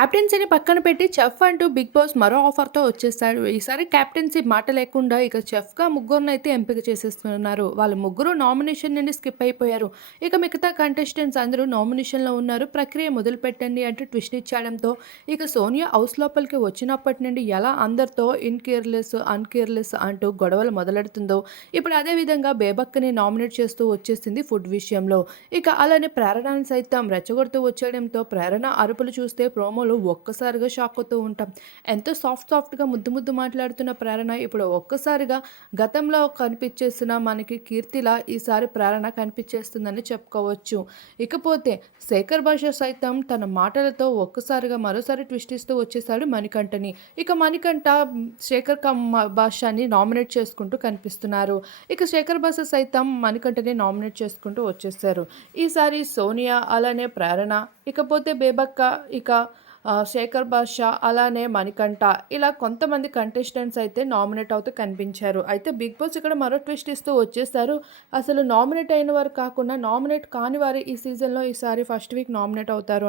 క్యాప్టెన్సీని పక్కన పెట్టి చెఫ్ అంటూ బిగ్ బాస్ మరో ఆఫర్తో వచ్చేస్తాడు ఈసారి క్యాప్టెన్సీ మాట లేకుండా ఇక చెఫ్గా ముగ్గురుని అయితే ఎంపిక చేసేస్తున్నారు. వాళ్ళ ముగ్గురు నామినేషన్ నుండి స్కిప్ అయిపోయారు. ఇక మిగతా కంటెస్టెంట్స్ అందరూ నామినేషన్లో ఉన్నారు. ప్రక్రియ మొదలు పెట్టండి అంటూ ట్విస్ట్ ఇచ్చాడంతో ఇక సోనియా హౌస్ లోపలికి వచ్చినప్పటి నుండి ఎలా అందరితో ఇన్ కేర్లెస్ అన్కేర్లెస్ అంటూ గొడవలు మొదలెడుతుందో ఇప్పుడు అదే విధంగా బేబక్కని నామినేట్ చేస్తూ వచ్చేసింది ఫుడ్ విషయంలో. ఇక అలానే ప్రేరణను సైతం రెచ్చగొడుతూ వచ్చేయడంతో ప్రేరణ అరుపులు చూస్తే ప్రోమోలు ఒక్కసారిగా షాక్ అవుతూ ఉంటాం. ఎంతో సాఫ్ట్ సాఫ్ట్గా ముద్దు ముద్దు మాట్లాడుతున్న ప్రేరణ ఇప్పుడు ఒక్కసారిగా గతంలో కనిపించేసిన మనకి కీర్తిలా ఈసారి ప్రేరణ కనిపించేస్తుందని చెప్పుకోవచ్చు. ఇకపోతే శేఖర్ భాష సైతం తన మాటలతో ఒక్కసారిగా మరోసారి ట్విస్ట్ ఇస్తూ వచ్చేసాడు మణికంఠని. ఇక మణికంఠ శేఖర్ కమ్ భాషని నామినేట్ చేసుకుంటూ కనిపిస్తున్నారు. ఇక శేఖర్ భాష సైతం మణికంఠని నామినేట్ చేసుకుంటూ వచ్చేసారు ఈసారి సోనియా అలానే ప్రేరణ. ఇకపోతే బేబక్క ఇక శేఖర్ భాష అలానే మణికంఠ. ఇలా కొంతమంది కంటెస్టెంట్స్ అయితే నామినేట్ అవుతూ కనిపించారు. అయితే బిగ్ బాస్ ఇక్కడ మరో ట్విస్ట్ ఇస్తూ వచ్చేసారు. అసలు నామినేట్ అయిన వారు కాకుండా నామినేట్ కాని వారు ఈ సీజన్లో ఈసారి ఫస్ట్ వీక్ నామినేట్ అవుతారు